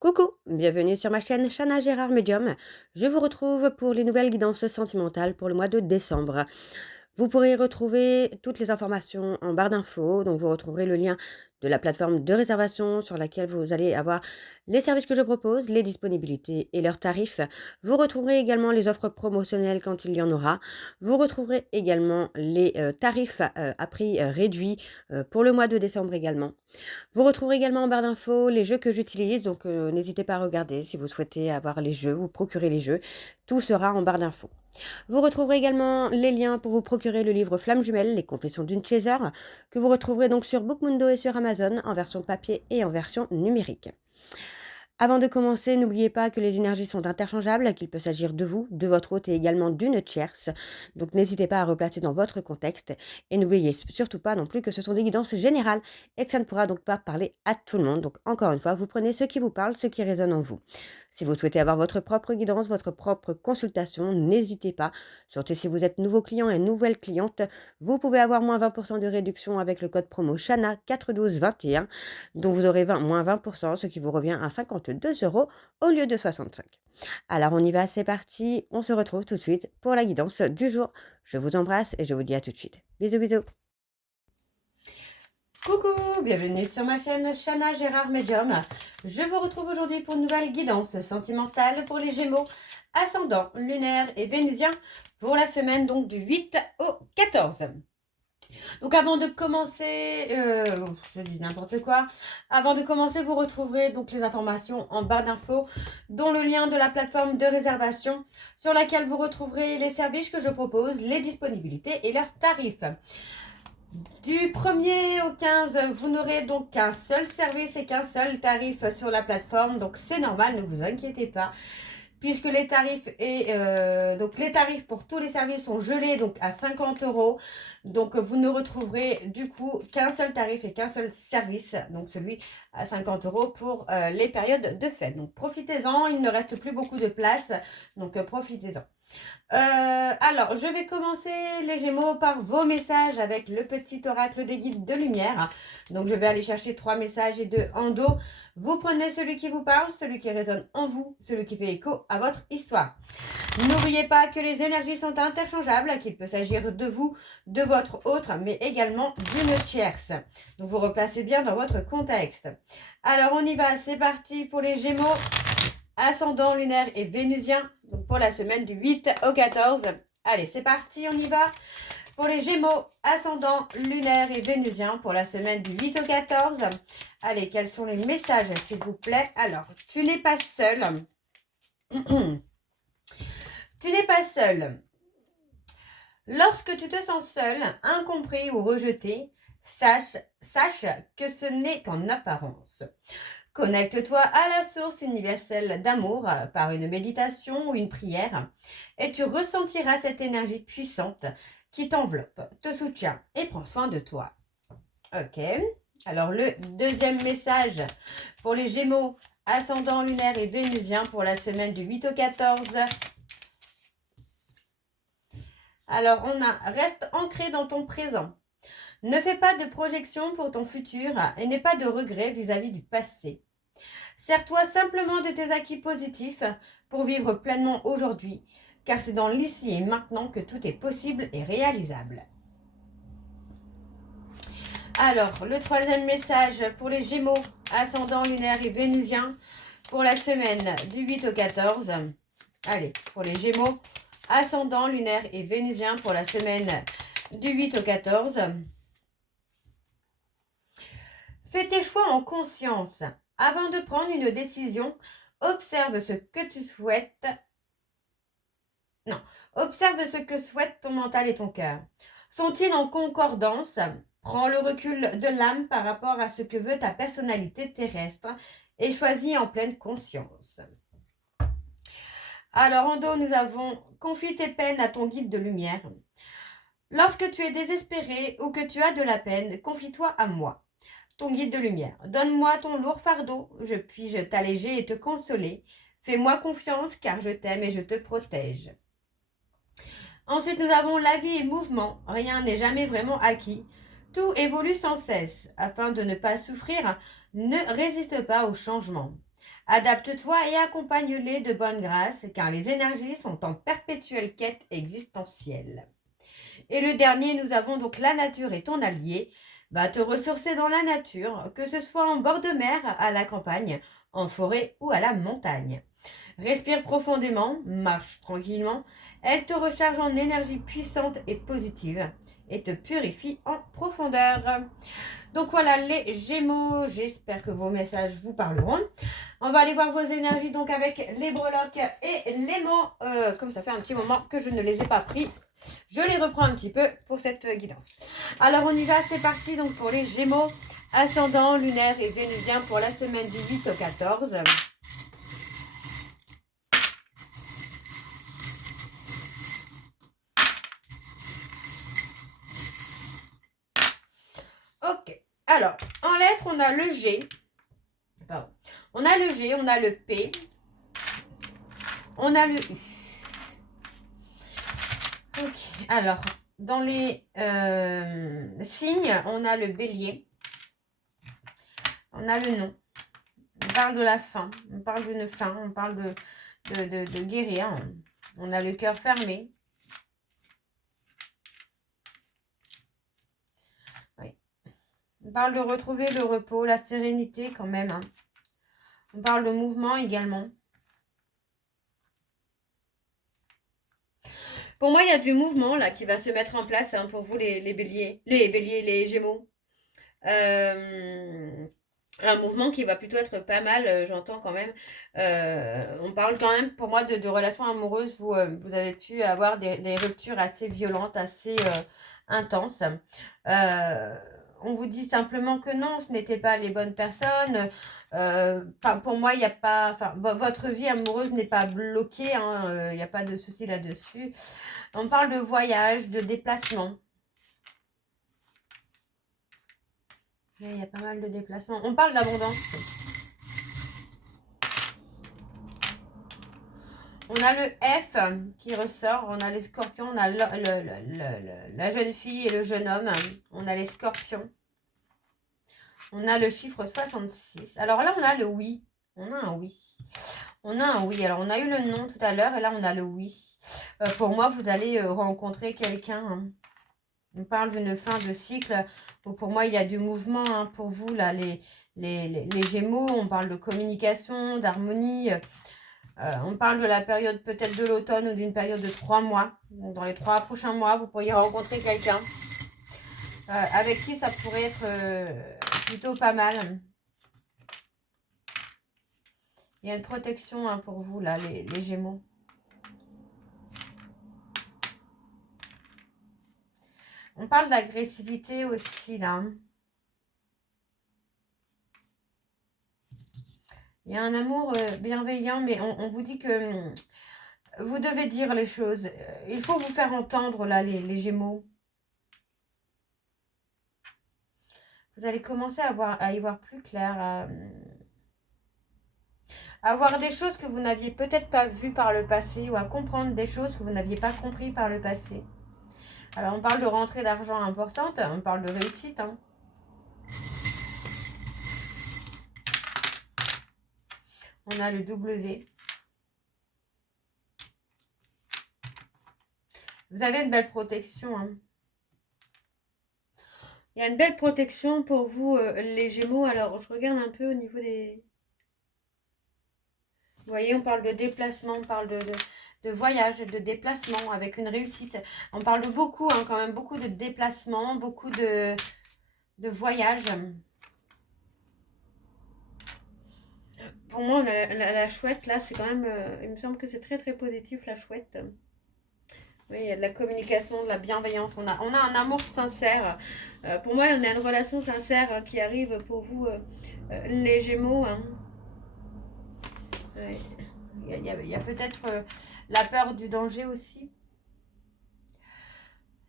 Coucou, bienvenue sur ma chaîne Chana Gérard Medium. Je vous retrouve pour les nouvelles guidances sentimentales pour le mois de décembre. Vous pourrez retrouver toutes les informations en barre d'infos, donc vous retrouverez le lien de la plateforme de réservation sur laquelle vous allez avoir les services que je propose, les disponibilités et leurs tarifs. Vous retrouverez également les offres promotionnelles quand il y en aura. Vous retrouverez également les tarifs à prix réduit pour le mois de décembre également. Vous retrouverez également en barre d'infos les jeux que j'utilise, donc n'hésitez pas à regarder si vous souhaitez avoir les jeux, vous procurer les jeux. Tout sera en barre d'infos. Vous retrouverez également les liens pour vous procurer le livre Flamme Jumelle, les confessions d'une chaser, que vous retrouverez donc sur Bookmundo et sur Amazon en version papier et en version numérique. Avant de commencer, n'oubliez pas que les énergies sont interchangeables, qu'il peut s'agir de vous, de votre hôte et également d'une tierce. Donc n'hésitez pas à replacer dans votre contexte et n'oubliez surtout pas non plus que ce sont des guidances générales et que ça ne pourra donc pas parler à tout le monde. Donc encore une fois, vous prenez ce qui vous parle, ce qui résonne en vous. Si vous souhaitez avoir votre propre guidance, votre propre consultation, n'hésitez pas. Surtout si vous êtes nouveau client et nouvelle cliente, vous pouvez avoir moins 20% de réduction avec le code promo Chana 41221, dont vous aurez moins 20%, ce qui vous revient à 52 euros au lieu de 65. Alors on y va, c'est parti, on se retrouve tout de suite pour la guidance du jour. Je vous embrasse et je vous dis à tout de suite. Bisous bisous. Coucou, bienvenue sur ma chaîne Chana Gérard Medium. Je vous retrouve aujourd'hui pour une nouvelle guidance sentimentale pour les Gémeaux, ascendant, lunaire et vénusien pour la semaine donc du 8 au 14. Donc avant de commencer, je dis n'importe quoi, avant de commencer, vous retrouverez donc les informations en barre d'infos, dont le lien de la plateforme de réservation sur laquelle vous retrouverez les services que je propose, les disponibilités et leurs tarifs. Du 1er au 15, vous n'aurez donc qu'un seul service et qu'un seul tarif sur la plateforme, donc c'est normal, ne vous inquiétez pas. Puisque les tarifs donc les tarifs pour tous les services sont gelés donc à 50 euros. Donc vous ne retrouverez du coup qu'un seul tarif et qu'un seul service, donc celui à 50 euros pour les périodes de fête. Donc profitez-en, il ne reste plus beaucoup de place, donc profitez-en. Alors, je vais commencer les Gémeaux par vos messages avec le petit oracle des guides de lumière. Donc, je vais aller chercher 3 messages et 2 en dos. Vous prenez celui qui vous parle, celui qui résonne en vous, celui qui fait écho à votre histoire. N'oubliez pas que les énergies sont interchangeables, qu'il peut s'agir de vous, de votre autre, mais également d'une tierce. Donc, vous replacez bien dans votre contexte. Alors, on y va, c'est parti pour les Gémeaux, ascendant, lunaire et vénusien, donc pour la semaine du 8 au 14. Allez, c'est parti, on y va. Pour les Gémeaux, ascendant, lunaire et vénusien pour la semaine du 8 au 14. Allez, quels sont les messages, s'il vous plaît? Alors, tu n'es pas seul. Tu n'es pas seul. Lorsque tu te sens seul, incompris ou rejeté, sache que ce n'est qu'en apparence. Connecte-toi à la source universelle d'amour par une méditation ou une prière et tu ressentiras cette énergie puissante qui t'enveloppe, te soutient et prend soin de toi. Ok. Alors le deuxième message pour les Gémeaux, ascendant, lunaire et vénusien pour la semaine du 8 au 14. Alors on a reste ancré dans ton présent. Ne fais pas de projection pour ton futur et n'aie pas de regrets vis-à-vis du passé. Sers-toi simplement de tes acquis positifs pour vivre pleinement aujourd'hui, car c'est dans l'ici et maintenant que tout est possible et réalisable. Alors, le troisième message pour les Gémeaux, ascendant, lunaire et vénusien, pour la semaine du 8 au 14. Allez, pour les Gémeaux, ascendant, lunaire et vénusien, pour la semaine du 8 au 14. Fais tes choix en conscience. Avant de prendre une décision, observe ce que tu souhaites. Non, observe ce que souhaitent ton mental et ton cœur. Sont-ils en concordance? Prends le recul de l'âme par rapport à ce que veut ta personnalité terrestre et choisis en pleine conscience. Alors en dos, nous avons confie tes peines à ton guide de lumière. Lorsque tu es désespéré ou que tu as de la peine, confie-toi à moi, ton guide de lumière. Donne-moi ton lourd fardeau, je puis-je t'alléger et te consoler. Fais-moi confiance car je t'aime et je te protège. Ensuite, nous avons la vie et mouvement. Rien n'est jamais vraiment acquis. Tout évolue sans cesse. Afin de ne pas souffrir, ne résiste pas au changement. Adapte-toi et accompagne-les de bonne grâce, car les énergies sont en perpétuelle quête existentielle. Et le dernier, nous avons donc la nature est ton allié. Va te ressourcer dans la nature, que ce soit en bord de mer, à la campagne, en forêt ou à la montagne. Respire profondément, marche tranquillement. Elle te recharge en énergie puissante et positive et te purifie en profondeur. Donc voilà les Gémeaux, j'espère que vos messages vous parleront. On va aller voir vos énergies donc avec les breloques et les mots. Comme ça fait un petit moment que je ne les ai pas pris, je les reprends un petit peu pour cette guidance. Alors on y va, c'est parti donc pour les Gémeaux, ascendant, lunaire et vénusien pour la semaine du 8 au 14. Ok, alors en lettres on a le G, pardon. On a le G, on a le P, on a le U. Ok, alors dans les signes, on a le Bélier, on a le nom. On parle de la fin, on parle d'une fin, on parle de guérir. On a le cœur fermé. Oui. On parle de retrouver le repos, la sérénité quand même. Hein. On parle de mouvement également. Pour moi, il y a du mouvement là qui va se mettre en place hein, pour vous les béliers, les gémeaux. Un mouvement qui va plutôt être pas mal, j'entends quand même. On parle quand même, pour moi, de relations amoureuses. Vous avez pu avoir des ruptures assez violentes, assez intenses. On vous dit simplement que non, ce n'étaient pas les bonnes personnes. Pour moi, il n'y a pas... votre vie amoureuse n'est pas bloquée. Il n'y a pas de souci là-dessus. On parle de voyage, de déplacement. Il y a pas mal de déplacements. On parle d'abondance. On a le F qui ressort. On a les scorpions. On a la jeune fille et le jeune homme. On a les scorpions. On a le chiffre 66. Alors là, on a le oui. On a un oui. On a un oui. Alors, on a eu le non tout à l'heure. Et là, on a le oui. Pour moi, vous allez rencontrer quelqu'un. Hein. On parle d'une fin de cycle. Pour moi, il y a du mouvement hein, pour vous, là, les Gémeaux. On parle de communication, d'harmonie. On parle de la période peut-être de l'automne ou d'une période de 3 mois. Donc, dans les 3 prochains mois, vous pourriez rencontrer quelqu'un avec qui ça pourrait être plutôt pas mal. Il y a une protection hein, pour vous, là, les Gémeaux. On parle d'agressivité aussi, là. Il y a un amour bienveillant, mais on vous dit que vous devez dire les choses. Il faut vous faire entendre, là, les Gémeaux. Vous allez commencer à y voir plus clair, à voir des choses que vous n'aviez peut-être pas vues par le passé, ou à comprendre des choses que vous n'aviez pas compris par le passé. Alors, on parle de rentrée d'argent importante, on parle de réussite, hein. On a le W. Vous avez une belle protection. Hein. Il y a une belle protection pour vous, les Gémeaux. Alors, je regarde un peu au niveau des... Vous voyez, on parle de déplacement, on parle de voyage, de déplacement avec une réussite. On parle de beaucoup, hein, quand même, beaucoup de déplacements, beaucoup de voyages. Pour moi, la chouette, là, c'est quand même... il me semble que c'est très, très positif, la chouette. Oui, il y a de la communication, de la bienveillance. On a un amour sincère. Pour moi, on a une relation sincère hein, qui arrive pour vous, les Gémeaux. Hein. Ouais. Il y a peut-être la peur du danger aussi.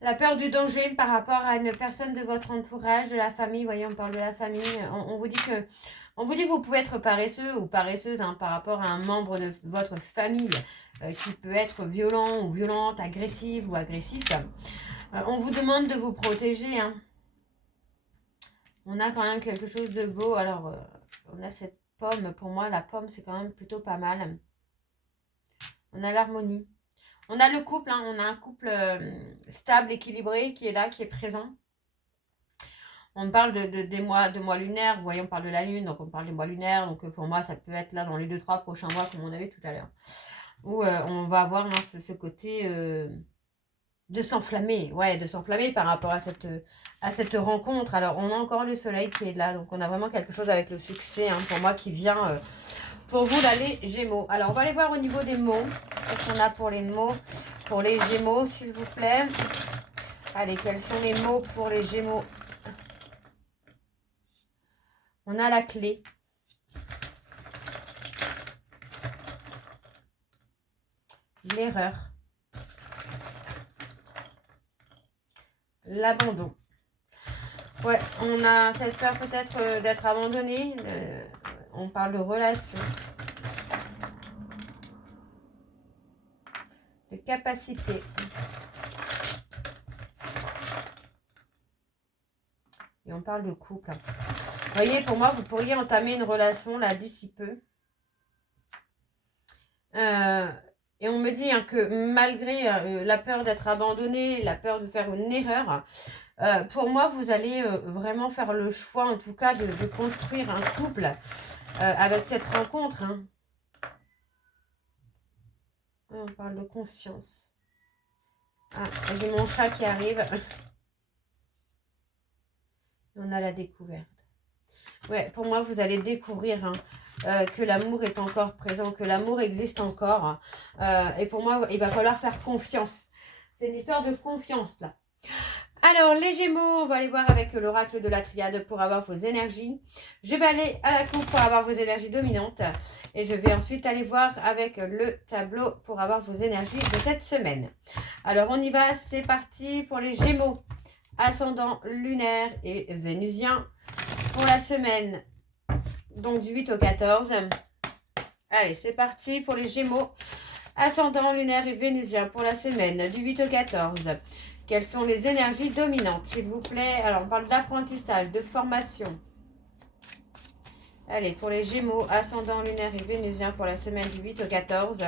La peur du danger par rapport à une personne de votre entourage, de la famille. Vous voyez, on parle de la famille. On vous dit que vous pouvez être paresseux ou paresseuse hein, par rapport à un membre de votre famille qui peut être violent ou violente, agressive ou agressif. On vous demande de vous protéger. Hein. On a quand même quelque chose de beau. Alors, on a cette pomme. Pour moi, la pomme, c'est quand même plutôt pas mal. On a l'harmonie. On a le couple, hein, on a un couple stable, équilibré, qui est là, qui est présent. On parle des mois lunaires, vous voyez, on parle de la lune, donc on parle des mois lunaires. Donc pour moi, ça peut être là dans les 2-3 prochains mois, comme on avait tout à l'heure. Où on va avoir hein, ce côté de s'enflammer, ouais, de s'enflammer par rapport à cette rencontre. Alors, on a encore le soleil qui est là, donc on a vraiment quelque chose avec le succès, hein, pour moi, qui vient pour vous, là, les Gémeaux. Alors, on va aller voir au niveau des mots. Qu'est-ce qu'on a pour les mots, pour les Gémeaux, s'il vous plaît? Allez, quels sont les mots pour les Gémeaux? On a la clé. L'erreur. L'abandon. Ouais, on a cette peur peut-être d'être abandonné. On parle de relation. De capacité. Et on parle de couple. Vous voyez, pour moi, vous pourriez entamer une relation là d'ici peu. Et on me dit hein, que malgré la peur d'être abandonné, la peur de faire une erreur, pour moi, vous allez vraiment faire le choix, en tout cas, de construire un couple avec cette rencontre. Hein. On parle de conscience. Ah, j'ai mon chat qui arrive. On a la découverte. Ouais, pour moi, vous allez découvrir que l'amour est encore présent, que l'amour existe encore. Et pour moi, il va falloir faire confiance. C'est une histoire de confiance, là. Alors, les Gémeaux, on va aller voir avec l'oracle de la triade pour avoir vos énergies. Je vais aller à la coupe pour avoir vos énergies dominantes. Et je vais ensuite aller voir avec le tableau pour avoir vos énergies de cette semaine. Alors, on y va. C'est parti pour les Gémeaux. Ascendant lunaire et vénusien pour la semaine donc du 8 au 14. Allez, c'est parti pour les Gémeaux. Ascendant lunaire et vénusien pour la semaine du 8 au 14. Quelles sont les énergies dominantes, s'il vous plaît? Alors, on parle d'apprentissage, de formation. Allez, pour les Gémeaux, ascendant lunaire et vénusien pour la semaine du 8 au 14.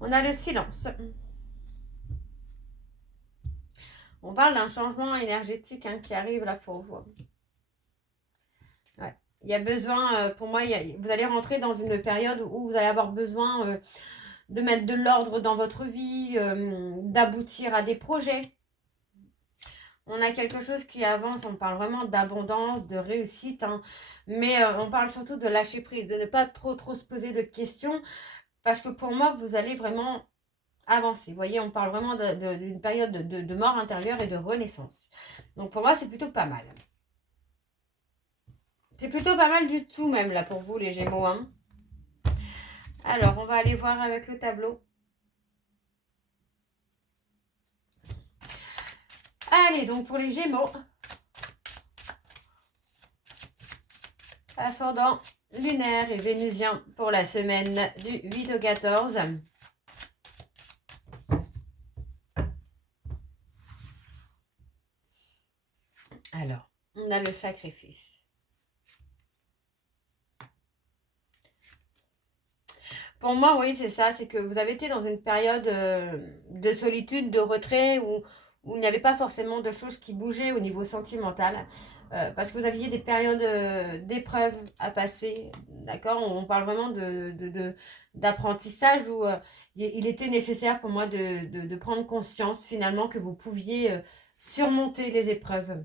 On a le silence. On parle d'un changement énergétique hein, qui arrive là pour vous. Ouais. Il y a besoin, pour moi, vous allez rentrer dans une période où vous allez avoir besoin de mettre de l'ordre dans votre vie, d'aboutir à des projets. On a quelque chose qui avance, on parle vraiment d'abondance, de réussite, hein, mais on parle surtout de lâcher prise, de ne pas trop se poser de questions, parce que pour moi, vous allez vraiment avancer. Vous voyez, on parle vraiment d'une période de mort intérieure et de renaissance. Donc pour moi, c'est plutôt pas mal. C'est plutôt pas mal du tout même là pour vous les Gémeaux. Hein. Alors, on va aller voir avec le tableau. Allez, donc pour les Gémeaux. Ascendant lunaire et vénusien pour la semaine du 8 au 14. Alors, on a le sacrifice. Pour moi, oui, c'est ça. C'est que vous avez été dans une période de solitude, de retrait, où il n'y avait pas forcément de choses qui bougeaient au niveau sentimental. Parce que vous aviez des périodes d'épreuves à passer. D'accord? On parle vraiment d'apprentissage où il était nécessaire pour moi de prendre conscience finalement que vous pouviez surmonter les épreuves.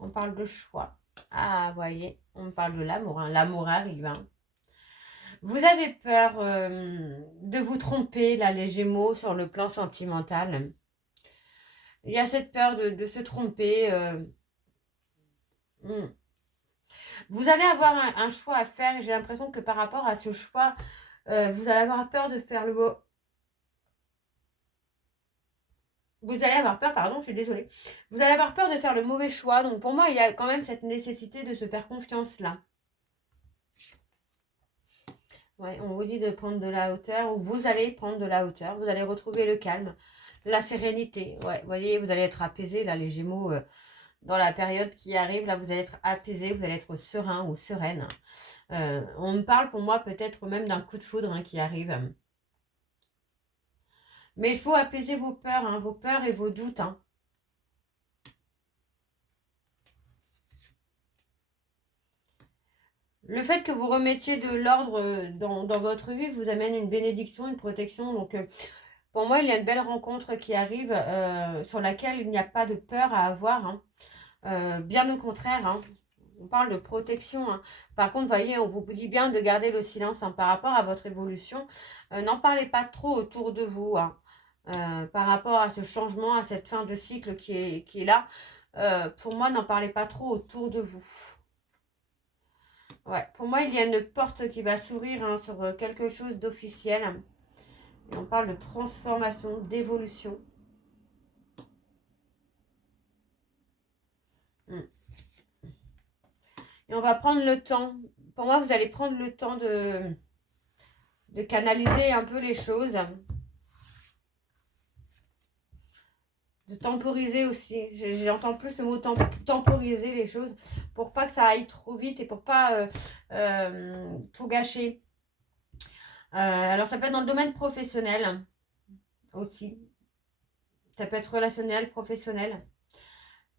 On parle de choix. Ah, voyez, on parle de l'amour. Hein. L'amour arrive. Hein. Vous avez peur de vous tromper, là, les Gémeaux, sur le plan sentimental. Il y a cette peur de se tromper. Vous allez avoir un choix à faire et j'ai l'impression que par rapport à ce choix, vous allez avoir peur de faire le mot. Vous allez avoir peur, pardon, je suis désolée. Vous allez avoir peur de faire le mauvais choix. Donc pour moi, il y a quand même cette nécessité de se faire confiance là. Ouais, on vous dit de prendre de la hauteur, ou vous allez prendre de la hauteur. Vous allez retrouver le calme, la sérénité. Ouais, vous voyez, vous allez être apaisé là, les Gémeaux. dans la période qui arrive. Là, vous allez être apaisé, vous allez être serein ou sereine. On me parle pour moi peut-être même d'un coup de foudre qui arrive. Mais il faut apaiser vos peurs et vos doutes. Le fait que vous remettiez de l'ordre dans votre vie vous amène une bénédiction, une protection. Donc, pour moi, il y a une belle rencontre qui arrive sur laquelle il n'y a pas de peur à avoir. Bien au contraire, on parle de protection. Par contre, voyez, on vous dit bien de garder le silence par rapport à votre évolution. N'en parlez pas trop autour de vous par rapport à ce changement, à cette fin de cycle qui est là. Pour moi, n'en parlez pas trop autour de vous. Ouais, pour moi, il y a une porte qui va s'ouvrir sur quelque chose d'officiel. Et on parle de transformation, d'évolution. Et on va prendre le temps. Pour moi, vous allez prendre le temps de canaliser un peu les choses. De temporiser aussi. J'entends plus le mot temporiser les choses pour pas que ça aille trop vite et pour pas tout gâcher. Alors, ça peut être dans le domaine professionnel aussi. Ça peut être relationnel, professionnel.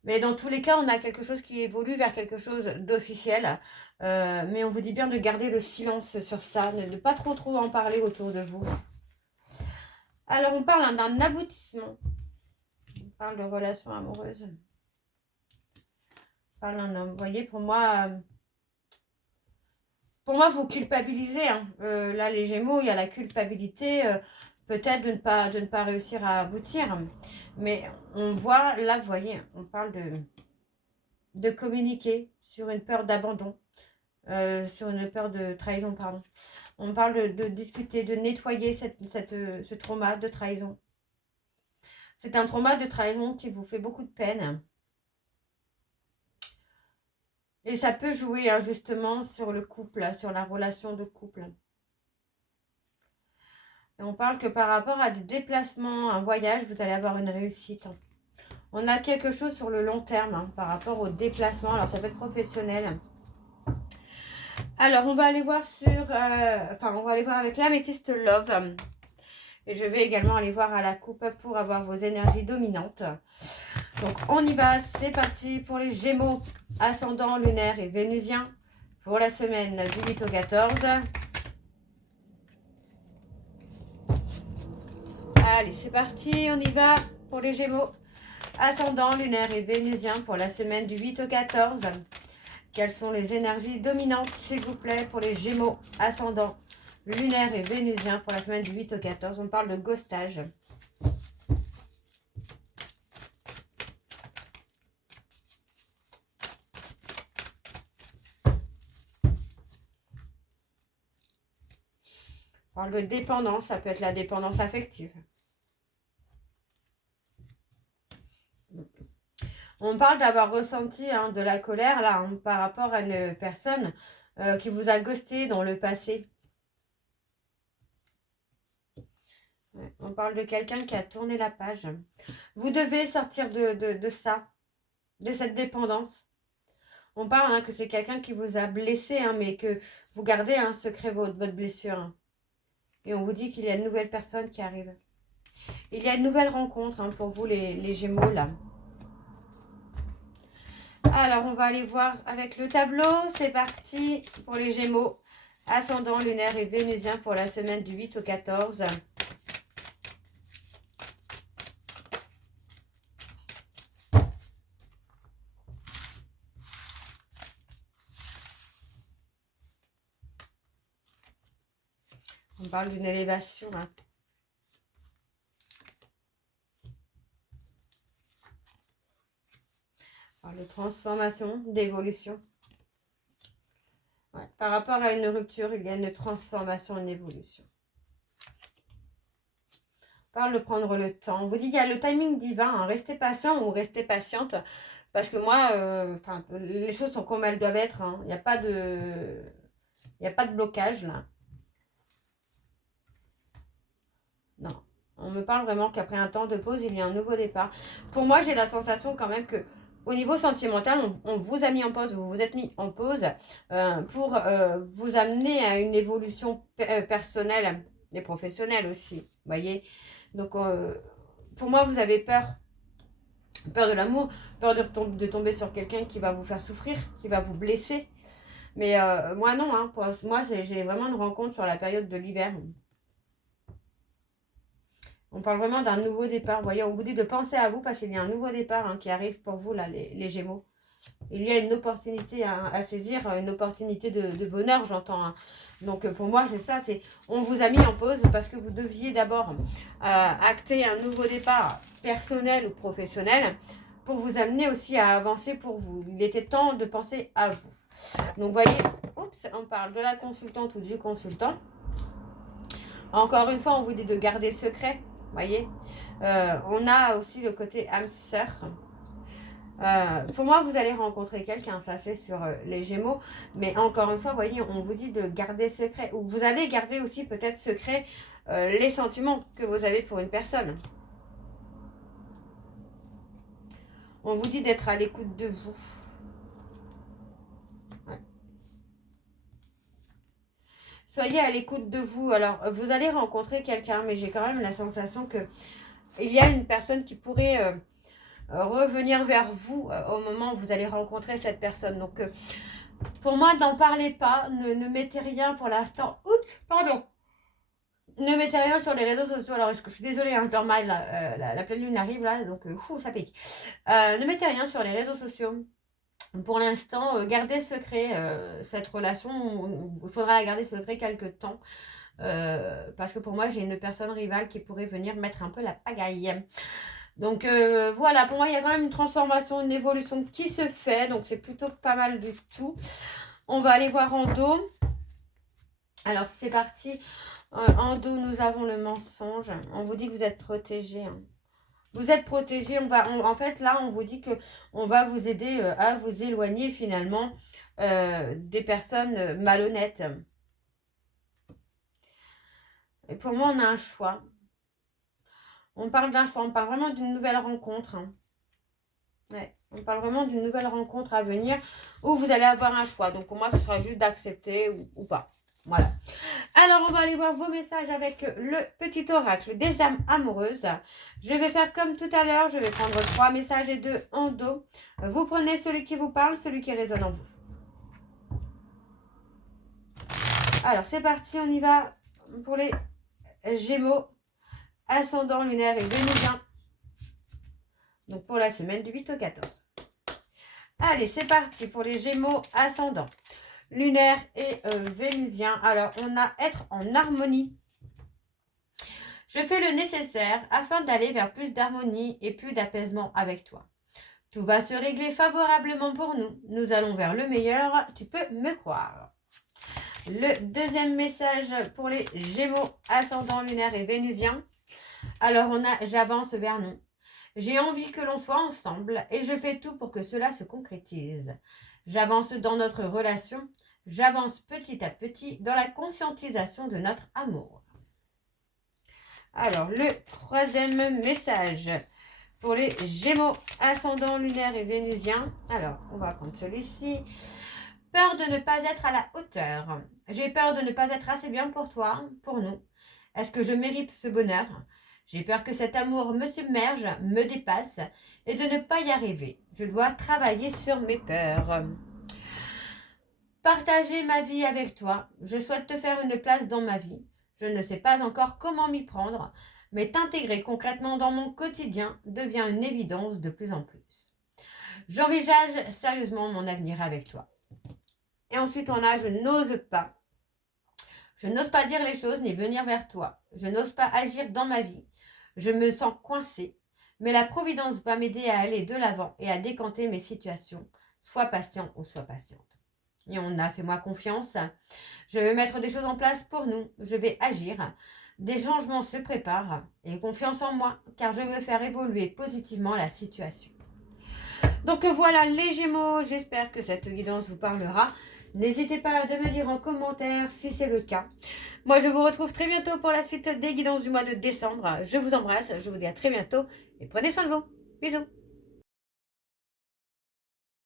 Mais dans tous les cas, on a quelque chose qui évolue vers quelque chose d'officiel. Mais on vous dit bien de garder le silence sur ça, de ne pas trop en parler autour de vous. Alors, on parle d'un aboutissement. On parle de relation amoureuse. On parle d'un homme. Vous voyez, pour moi, vous culpabilisez. Là, les Gémeaux, il y a la culpabilité. Peut-être de ne pas réussir à aboutir. Mais on voit, là, vous voyez, on parle de communiquer sur une peur d'abandon, sur une peur de trahison, pardon. On parle de discuter, de nettoyer ce trauma de trahison. C'est un trauma de trahison qui vous fait beaucoup de peine. Et ça peut jouer justement sur le couple, sur la relation de couple. Et on parle que par rapport à du déplacement, un voyage, vous allez avoir une réussite. On a quelque chose sur le long terme par rapport au déplacement. Alors, ça peut être professionnel. Alors, on va aller voir on va aller voir avec l'améthyste Love. Et je vais également aller voir à la coupe pour avoir vos énergies dominantes. Donc, on y va. C'est parti pour les Gémeaux, ascendant, lunaire et vénusien. Pour la semaine du 8 au 14. Allez, c'est parti. On y va pour les Gémeaux, ascendant, lunaire et vénusien. Pour la semaine du 8 au 14. Quelles sont les énergies dominantes, s'il vous plaît, pour les Gémeaux, ascendant, lunaire et vénusien pour la semaine du 8 au 14. On parle de ghostage. On parle de dépendance, ça peut être la dépendance affective. On parle d'avoir ressenti de la colère là par rapport à une personne qui vous a ghosté dans le passé. Ouais, on parle de quelqu'un qui a tourné la page. Vous devez sortir de ça, de cette dépendance. On parle que c'est quelqu'un qui vous a blessé, mais que vous gardez secret votre blessure. Et on vous dit qu'il y a une nouvelle personne qui arrive. Il y a une nouvelle rencontre pour vous les Gémeaux là. Alors, on va aller voir avec le tableau. C'est parti pour les Gémeaux, ascendant, lunaire et vénusien pour la semaine du 8 au 14. On parle d'une élévation. On parle de transformation, d'évolution. Ouais, par rapport à une rupture, il y a une transformation, une évolution. On parle de prendre le temps. On vous dit qu'il y a le timing divin. Restez patient ou restez patiente. Parce que moi, les choses sont comme elles doivent être. Il n'y a pas de blocage là. Non. On me parle vraiment qu'après un temps de pause, il y a un nouveau départ. Pour moi, j'ai la sensation quand même que au niveau sentimental, on vous a mis en pause, vous vous êtes mis en pause pour vous amener à une évolution personnelle et professionnelle aussi, vous voyez. Donc, pour moi, vous avez peur de l'amour, peur de tomber sur quelqu'un qui va vous faire souffrir, qui va vous blesser. Mais moi, non, hein, moi, j'ai vraiment une rencontre sur la période de l'hiver. On parle vraiment d'un nouveau départ. Vous voyez, on vous dit de penser à vous parce qu'il y a un nouveau départ hein, qui arrive pour vous, là, les Gémeaux. Il y a une opportunité à saisir, une opportunité de bonheur, j'entends. Hein. Donc, pour moi, c'est ça. On vous a mis en pause parce que vous deviez d'abord acter un nouveau départ personnel ou professionnel pour vous amener aussi à avancer pour vous. Il était temps de penser à vous. Donc, vous voyez, oups, on parle de la consultante ou du consultant. Encore une fois, on vous dit de garder secret. Voyez, on a aussi le côté âme sœur. Pour moi, vous allez rencontrer quelqu'un, ça c'est sur les Gémeaux. Mais encore une fois, vous voyez, on vous dit de garder secret. Ou vous allez garder aussi peut-être secret les sentiments que vous avez pour une personne. On vous dit d'être à l'écoute de vous. Ouais. Soyez à l'écoute de vous. Alors, vous allez rencontrer quelqu'un, mais j'ai quand même la sensation que il y a une personne qui pourrait revenir vers vous au moment où vous allez rencontrer cette personne. Donc, pour moi, n'en parlez pas. Ne mettez rien pour l'instant. Oups, pardon. Ne mettez rien sur les réseaux sociaux. Alors, je suis désolée, hein, je dors mal. La pleine lune arrive là, donc ça pique. Ne mettez rien sur les réseaux sociaux. Pour l'instant, gardez secret cette relation. Il faudra la garder secret quelques temps. Parce que pour moi, j'ai une personne rivale qui pourrait venir mettre un peu la pagaille. Donc voilà, pour moi, il y a quand même une transformation, une évolution qui se fait. Donc c'est plutôt pas mal du tout. On va aller voir en dos. Alors c'est parti. En dos, nous avons le mensonge. On vous dit que vous êtes protégé. Hein. Vous êtes protégé. En fait, là, on vous dit que on va vous aider à vous éloigner finalement des personnes malhonnêtes. Et pour moi, on a un choix. On parle d'un choix. On parle vraiment d'une nouvelle rencontre. Hein. Ouais, on parle vraiment d'une nouvelle rencontre à venir où vous allez avoir un choix. Donc, pour moi, ce sera juste d'accepter ou pas. Voilà. Alors, on va aller voir vos messages avec le petit oracle des âmes amoureuses. Je vais faire comme tout à l'heure. Je vais prendre 3 messages et 2 en dos. Vous prenez celui qui vous parle, celui qui résonne en vous. Alors, c'est parti. On y va pour les Gémeaux, ascendant lunaire et vénusien. Donc, pour la semaine du 8 au 14. Allez, c'est parti pour les Gémeaux, ascendant lunaire et vénusien. Alors, on a être en harmonie. Je fais le nécessaire afin d'aller vers plus d'harmonie et plus d'apaisement avec toi. Tout va se régler favorablement pour nous. Nous allons vers le meilleur, tu peux me croire. Le deuxième message pour les Gémeaux, ascendant lunaire et vénusien. Alors, on a j'avance vers nous. J'ai envie que l'on soit ensemble et je fais tout pour que cela se concrétise. J'avance dans notre relation. J'avance petit à petit dans la conscientisation de notre amour. Alors, le troisième message pour les Gémeaux, ascendant lunaire et vénusien. Alors, on va prendre celui-ci. Peur de ne pas être à la hauteur. J'ai peur de ne pas être assez bien pour toi, pour nous. Est-ce que je mérite ce bonheur? J'ai peur que cet amour me submerge, me dépasse et de ne pas y arriver. Je dois travailler sur mes peurs. Partager ma vie avec toi. Je souhaite te faire une place dans ma vie. Je ne sais pas encore comment m'y prendre, mais t'intégrer concrètement dans mon quotidien devient une évidence de plus en plus. J'envisage sérieusement mon avenir avec toi. Et ensuite, on a je n'ose pas. Je n'ose pas dire les choses ni venir vers toi. Je n'ose pas agir dans ma vie. Je me sens coincée, mais la providence va m'aider à aller de l'avant et à décanter mes situations. Sois patient ou sois patiente. Et on a fais-moi confiance. Je vais mettre des choses en place pour nous. Je vais agir. Des changements se préparent. Et confiance en moi, car je veux faire évoluer positivement la situation. Donc voilà les Gémeaux. J'espère que cette guidance vous parlera. N'hésitez pas à me dire en commentaire si c'est le cas. Moi, je vous retrouve très bientôt pour la suite des guidances du mois de décembre. Je vous embrasse. Je vous dis à très bientôt. Et prenez soin de vous. Bisous.